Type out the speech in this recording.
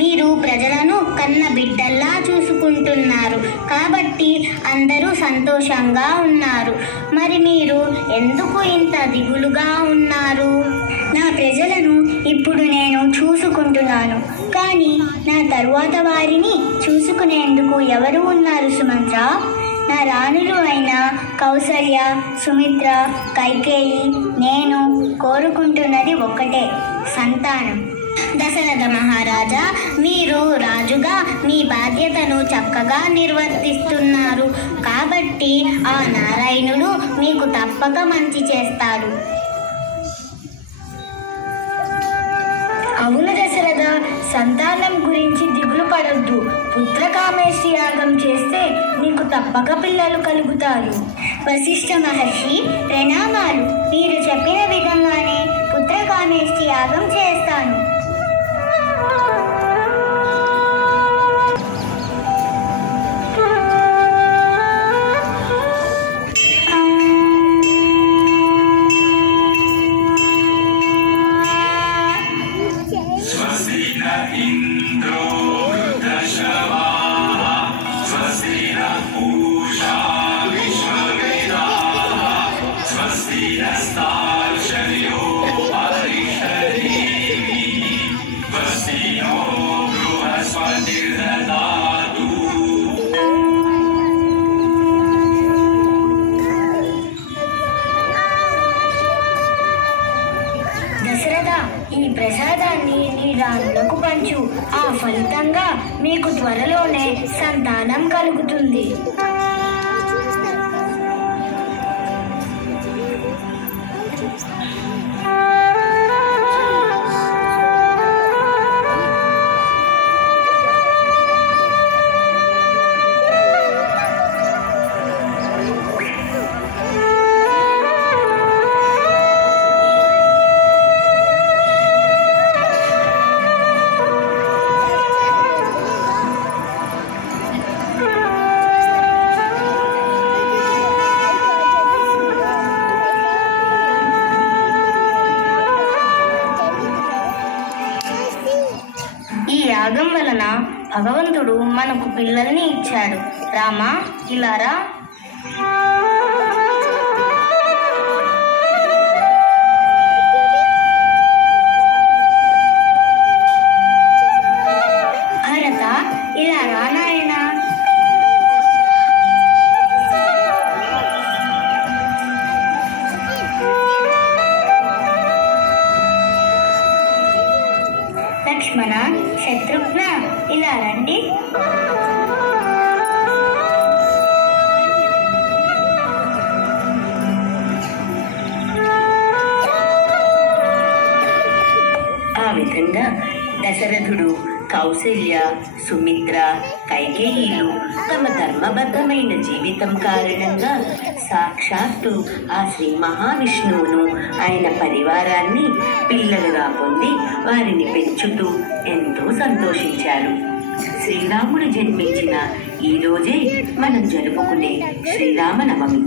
మీరు ప్రజలను కన్న బిడ్డల్లా చూసుకుంటున్నారు కాబట్టి అందరూ సంతోషంగా ఉన్నారు. మరి మీరు ఎందుకు ఇంత దిగులుగా ఉన్నారు? నా ప్రజలను ఇప్పుడు నేను చూసుకుంటున్నాను, కానీ నా తరువాత వారిని చూసుకునేందుకు ఎవరు ఉన్నారు సుమంత్ర? నా రాణులు అయిన కౌసల్య, సుమిత్ర, కైకేయి, నేను కోరుకుంటున్నది ఒక్కటే, సంతానం. దశరథ మహారాజా, మీరు రాజుగా మీ బాధ్యతను చక్కగా నిర్వర్తిస్తున్నారు కాబట్టి ఆ నారాయణుడు మీకు తప్పక మంచి చేస్తాడు. అవును దశరథ, సంతానం గురించి దిగులు పడొద్దు. పుత్రకామేష్టి యాగం చేస్తే నీకు తప్పక పిల్లలు కలుగుతారు. వశిష్ఠ మహర్షి ప్రణామాలు. మీరు చెప్పిన విధంగానే పుత్రకామేష్టి యాగం చేస్తాను. దశరథ, ఈ ప్రసాదాన్ని నీ రాణులకు పంచు. ఆ ఫలితంగా మీకు త్వరలోనే సంతానం కలుగుతుంది. ఈ యాగం వలన భగవంతుడు మనకు పిల్లల్ని ఇచ్చాడు. రామా, ఇలా రా. భరత, ఇలా రా నాయనా. లక్ష్మణ, శత్రుఘ్న, ఇలా రండి. ఆ విధంగా దశరథుడు, కౌసల్య, సుమిత్ర, కైకేయీలు తమ ధర్మబద్ధమైన జీవితం కారణంగా సాక్షాత్తు ఆ శ్రీ మహావిష్ణువును, ఆయన పరివారాన్ని పిల్లలుగా పొంది వారిని పెంచుతూ ఎంతో సంతోషించారు. శ్రీరాముడు జన్మించిన ఈ రోజే మనం జరుపుకునే శ్రీరామనవమి.